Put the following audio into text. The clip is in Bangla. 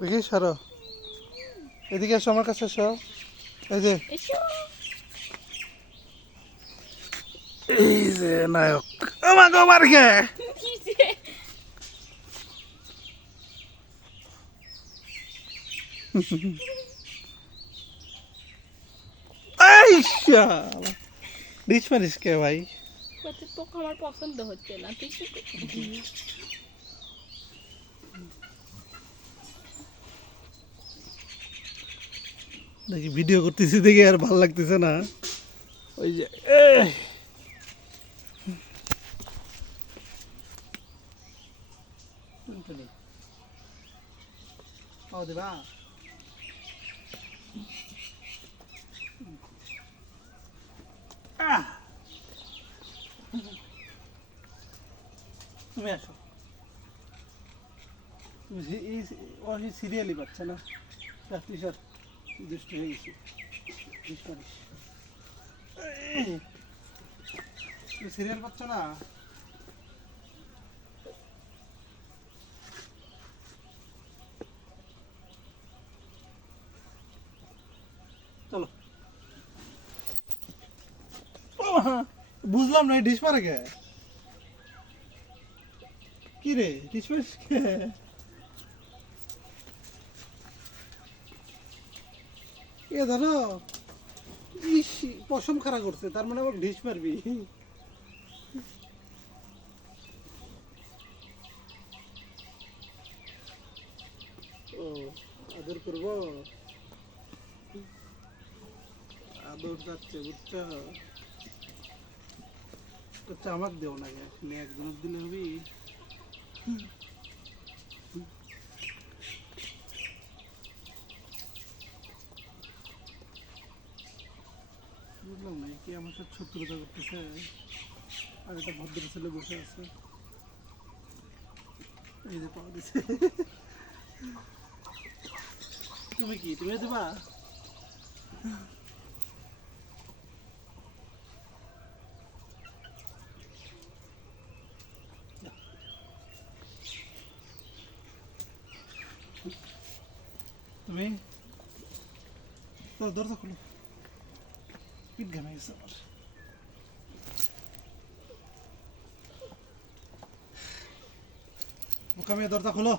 দেখি সরো, এদিকে এসো, আমার কাছে এসো। এই যে এই যে নায়ক আমাকে মার গে এই শালা ডিচ মারিস কে ভাই? তোকে আমার পছন্দ হচ্ছে না, তুই কি করছিস? দেখি ভিডিও করতেছি দেখে আর ভালো লাগতেছে না। ওই যে দেবা তুমি আসো। তুমি এই সিরিয়ালই পাচ্ছে না, রাত্রি সব দুষ্ট হয়ে গেছি। তুমি সিরিয়াল পাচ্ছ না? চলো, বুঝলাম না, ডিশ মারে কে? কি রে ডিশ মারিস কে? এ ধরো, ইস পশম খাড়া করছে, তার মানে আবার ঢিস মারবি? ও আদর করবো, আদর যাচ্ছে বুঝছো? তো চামাক দেও না গে, তুমি একজনের দিলে হবি। বুঝলাম না কি আমার সাথে শত্রুতা করতেছে, আর একটা ভদ্র ছেলে বসে আছে, এই যে পাওয়া দিছে। তুমি কি তুমি দেবা? তুমি দরজা খুলো, পিঠ ঘামে গেছে আমার। বোকা মেয়ে দরজা খোলো।